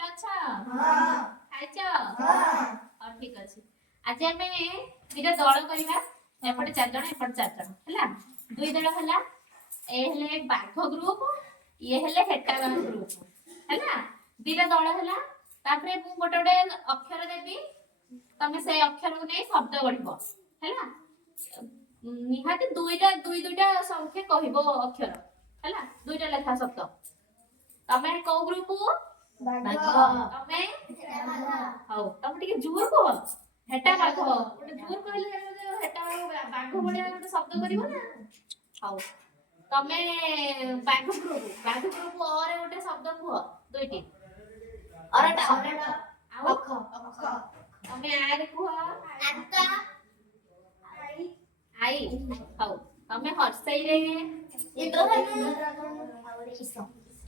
ଭଲ ଅଛ? ଖାଇଛ? ହଉ ଠିକ ଅଛି। ଆଜି ଆମେ ଦିଟା ଦଳ କରିବା, ଏପଟେ 4 ଜଣ ଏପଟେ 4 ଜଣ ହେଲା। ଦୁଇ ଦଳ ହେଲା, ଏ ହେଲେ ବାଘ ଗ୍ରୁପ, ଇଏ ହେଲେ ହେଟା ବାଘ ଗ୍ରୁପ ହେଲା। ଦିଟା ଦଳ ହେଲା, ତାପରେ ମୁଁ ଗୋଟେ ଗୋଟେ ଅକ୍ଷର ଦେବି, ତମେ ସେଇ ଅକ୍ଷରକୁ ନେଇ ଶବ୍ଦ ଗଢ଼ିବ ହେଲା। ନିହାତି ଦୁଇଟା ସଂଖ୍ୟା କହିବ ଅକ୍ଷର ହେଲା, ଦୁଇଟା ଲେଖା ଶବ୍ଦ। ତମେ କୋଉ ଗ୍ରୁପ? ତମେ ହଉ, ତମେ ଟିକେ ଜୋର କୁହ। ହେଟା ବାଘ, ଗୋଟେ ଜୋର କହିଲେ ହେଟା ବାଘ ଭଳିଆ ଗୋଟେ ଶବ୍ଦ କରିବ ନା। ହଉ, ତମେ ବାଘ ଗ୍ରୁପ ଅରେ ଗୋଟେ ଶବ୍ଦ କୁହ, ଦୁଇଟି ଅରଟା। ଆଉ ତମେ ଆରେ କୁହ, ଆଇ। ହଉ, ତମେ ହର୍ଷେଇରେ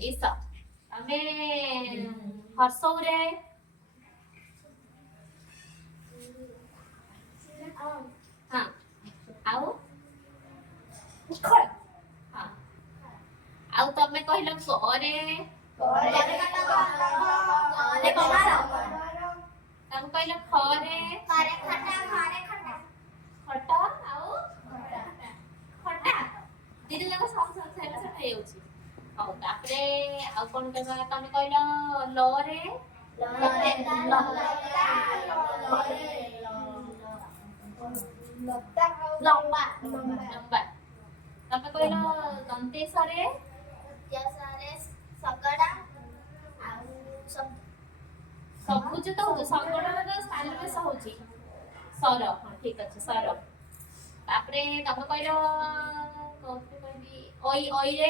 ଇସ, ତମେ ହର୍ଷଉରେ ହଁ, ଆଉ ହଁ, ଆଉ ତମେ କହିଲ କରେ, ତମେ କହିଲ ଖରେ ଖଟ, ଆଉ ଖଟା। ଦିଦି ଯାକ ସେମ ହେଇଯାଉଛି। ହଉ, ତାପରେ ଆଉ କଣ କହିବା? ତମେ କହିଲ ଲରେ ଲମ୍ବା। ତମେ କହିଲ ଦନ୍ତେଶରେ ସବୁଜ ତ ହଉଛି, ଶଗଡ଼ର ସ୍ଥାନବେଶ ହଉଛି ସର। ହଁ ଠିକ ଅଛି, ସର। ତାପରେ ତମେ କହିଲ କୋଉଠି କହିବି, ଅଇରେ ଅଇର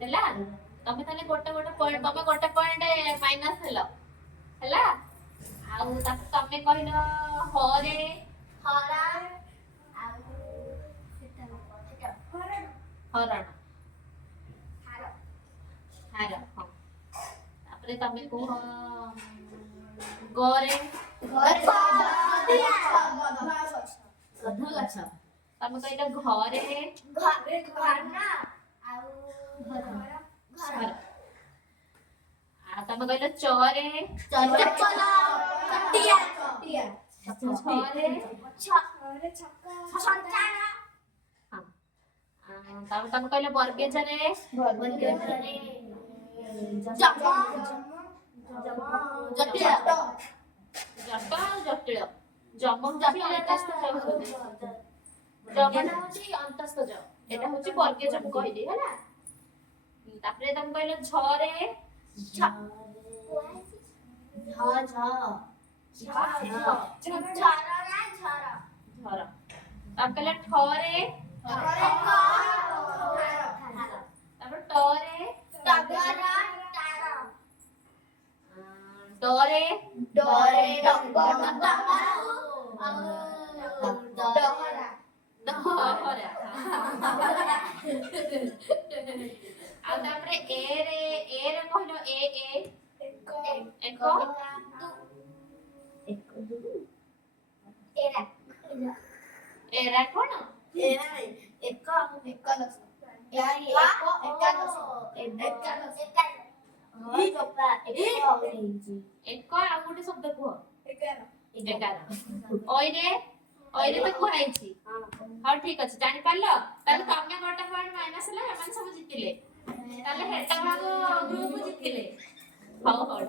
ହେଲା। ତମେ ତାହେଲେ ଗୋଟେ ପଏଣ୍ଟ, ତମେ ଗୋଟେ ପଏଣ୍ଟ ମାଇନସ ହେଲ ହେଲା। ଆଉ ତାପରେ ତମେ କହିଲ ହରେ ହରଣ, ହାର। ହଁ, ତାପରେ ତମେ କୁହ ଗରେ ଗଧ ଗଛ। ତମେ କହିଲ ଘରେ ଘର। ଆଉ ତମେ କହିଲ ଚରେ ଛରେ ତାପରେ ତମେ କହିଲ ବର୍ଗେଜରେ ଜଟିଳ। ଜଟ ଆଉ ଜଟିଳ, ଯମ ଯମଟା ହଉଛି ଅନ୍ତସ୍ଥଜ, ଏଟା ହଉଛି ବର୍ଗେଜ ମୁଁ କହିଲି ହେଲା। ତାପରେ ତମେ କହିଲ ଝରେ ଝର। ତମେ କହିଲ ଠରେ ତାପରେ ଟରେ ଡରେ ଡହରା। ଆଉ ତାପରେ ଏରେ କହିଲ ଏକ ଏରା କଣ? ଏକ ଆଉ ଗୋଟେ ଶବ୍ଦ କୁହ, 11। ଅଇରେ ତ କୁହା ହେଇଛି। ହଉ ଠିକ ଅଛି, ଜାଣିପାରିଲ। ତାହେଲେ ତମେ ଗୋଟେ ପଏଣ୍ଟ ମାଇନସ ହେଲା, ଏମାନେ ସବୁ ଜିତିଲେ। ତାହେଲେ ହେଟା ଭାଗ ଗ୍ରୁପ ଜିତିଲେ। ହଉ ହଉ।